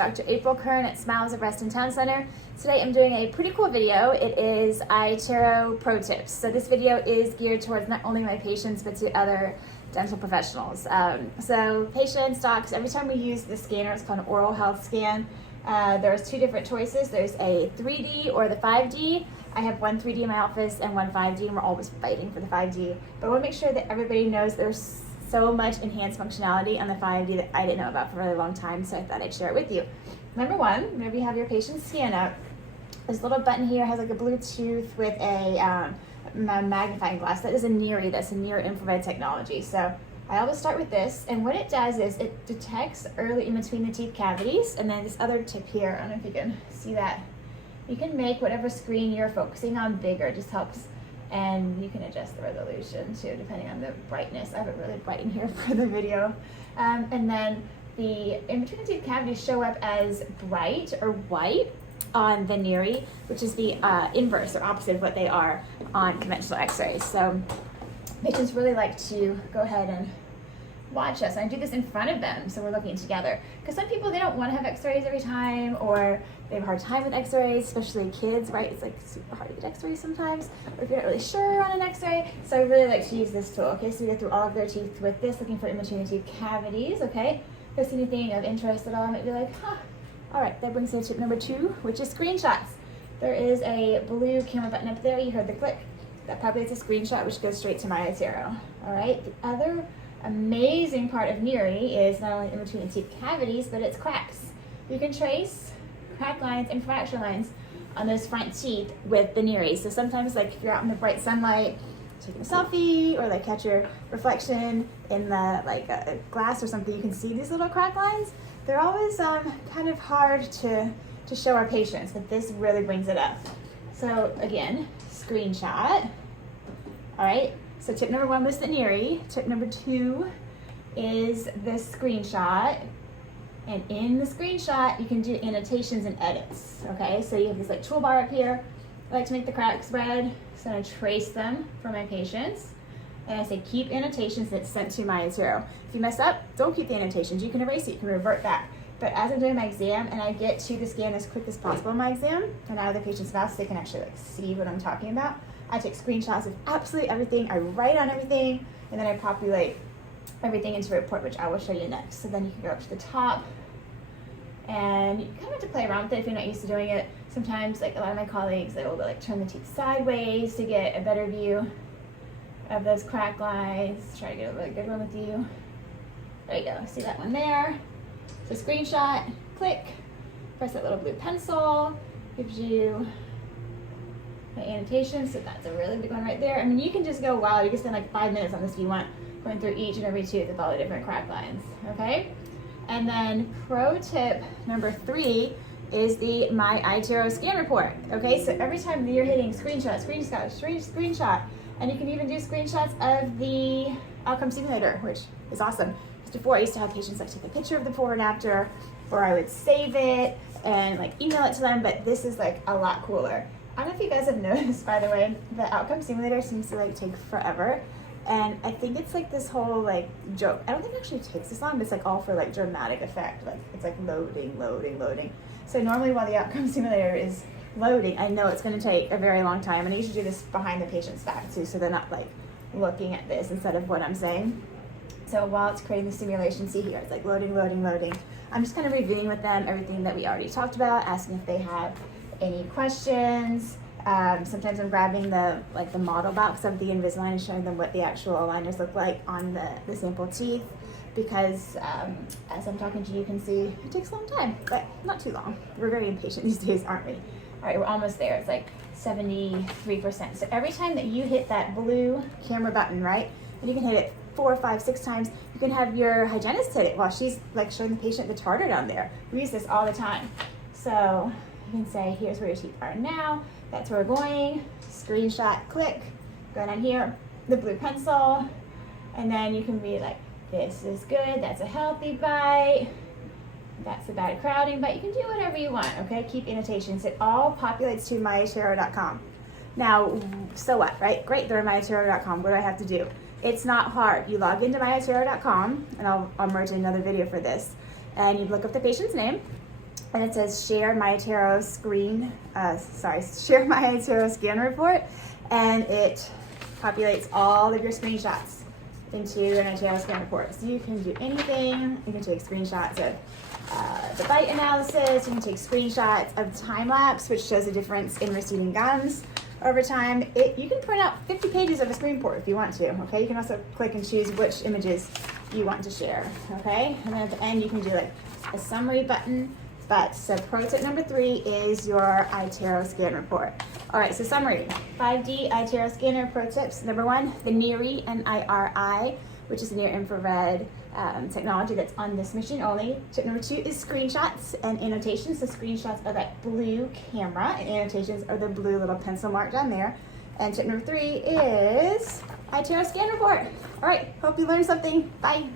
Dr. April Kern at Smiles of Reston Town Center. Today I'm doing a pretty cool video. It is Itero pro tips. So this video is geared towards not only my patients, but to other dental professionals. So patients, docs, every time we use the scanner, it's called an oral health scan. There's two different choices. There's a 3D or the 5D. I have one 3D in my office and one 5D, and we're always fighting for the 5D. But I want to make sure that everybody knows there's so much enhanced functionality on the 5D that I didn't know about for a really long time, so I thought I'd share it with you. Number one, whenever you have your patient scan up, this little button here has like a Bluetooth with a magnifying glass. That is a NIRI, that's a near infrared technology. So I always start with this, and what it does is it detects early in between the teeth cavities, and then this other tip here, I don't know if you can see that. You can make whatever screen you're focusing on bigger, it just helps. And you can adjust the resolution too, depending on the brightness. I have it really bright in here for the video. And then the in between the teeth cavities show up as bright or white on the NIRI, which is the inverse or opposite of what they are on conventional x-rays. So patients really like to go ahead and watch us. And I do this in front of them, so we're looking together. Because some people, they don't want to have x-rays every time, or they have a hard time with x-rays, especially kids, right? It's like super hard to get x-rays sometimes, or if you're not really sure on an x-ray. So I really like to use this tool, okay? So we go through all of their teeth with this, looking for in between the teeth cavities, okay? If there's anything of interest at all, I might be like, huh. All right, that brings me to tip number two, which is screenshots. There is a blue camera button up there. You heard the click. That populates a screenshot, which goes straight to my Itero, all right? The other amazing part of NIRI is not only in between the teeth cavities, but it's cracks. You can trace crack lines and fracture lines on those front teeth with the NIRI. So sometimes, like if you're out in the bright sunlight, taking a selfie, or like catch your reflection in the a glass or something, you can see these little crack lines. They're always kind of hard to show our patients, but this really brings it up. So again, screenshot. All right. So tip number one was the NIRI. Tip number two is the screenshot. And in the screenshot, you can do annotations and edits, okay? So you have this like toolbar up here. I like to make the cracks red, so I'm gonna trace them for my patients. And I say keep annotations, and it's sent to my Itero. If you mess up, don't keep the annotations. You can erase it, you can revert back. But as I'm doing my exam and I get to the scan as quick as possible in my exam, and out of the patient's mouth so they can actually like see what I'm talking about, I take screenshots of absolutely everything, I write on everything, and then I populate everything into a report, which I will show you next. So then you can go up to the top, and you kind of have to play around with it if you're not used to doing it. Sometimes, like a lot of my colleagues, they will like turn the teeth sideways to get a better view of those crack lines. Try to get a really good one with you. There you go, see that one there? So screenshot, click, press that little blue pencil, gives you my annotation, so that's a really big one right there. I mean, you can just go wild. You can spend like 5 minutes on this if you want, going through each and every tooth with all the different crack lines, okay? And then pro tip number three is the My Itero Scan Report, okay? So every time you're hitting screenshot, screenshot, and you can even do screenshots of the outcome simulator, which is awesome. Because before, I used to have patients like take a picture of the before and after, or I would save it and like email it to them, but this is like a lot cooler. I don't know if you guys have noticed, by the way, the outcome simulator seems to like take forever. And I think it's like this whole like joke. I don't think it actually takes this long, but it's like all for like dramatic effect. Like it's like loading. So normally while the outcome simulator is loading, I know it's gonna take a very long time. And I usually do this behind the patient's back too, so they're not like looking at this instead of what I'm saying. So while it's creating the simulation, see here, it's like loading. I'm just kind of reviewing with them everything that we already talked about, asking if they have any questions. Sometimes I'm grabbing the model box of the Invisalign and showing them what the actual aligners look like on the sample teeth, because as I'm talking to you, you can see it takes a long time, but not too long. We're very impatient these days, aren't we? All right, we're almost there. It's like 73%. So every time that you hit that blue camera button, right, and you can hit it 4, 5, 6 times, you can have your hygienist hit it while she's like showing the patient the tartar down there. We use this all the time. So you can say, here's where your teeth are now, that's where we're going, screenshot, click, go down here, the blue pencil, and then you can be like, this is good, that's a healthy bite, that's a bad crowding bite. You can do whatever you want, okay? Keep annotations. It all populates to myitero.com. Now, so what, right? Great, they're myitero.com. What do I have to do? It's not hard. You log into myitero.com, and I'll merge in another video for this, and you look up the patient's name, and it says share my Itero share my Itero scan report, and it populates all of your screenshots into an Itero scan report. So you can do anything. You can take screenshots of the bite analysis. You can take screenshots of time lapse, which shows the difference in receding gums over time. You can print out 50 pages of a screen report if you want to. Okay, you can also click and choose which images you want to share. Okay, and then at the end you can do like a summary button. But so pro tip number 3 is your Itero scan report. All right, so summary: 5D Itero scanner pro tips. Number 1, the NIRI, N-I-R-I, which is the near infrared technology that's on this machine only. Tip number 2 is screenshots and annotations. So screenshots are that blue camera, and annotations are the blue little pencil mark down there. And tip number 3 is Itero scan report. All right, hope you learned something. Bye.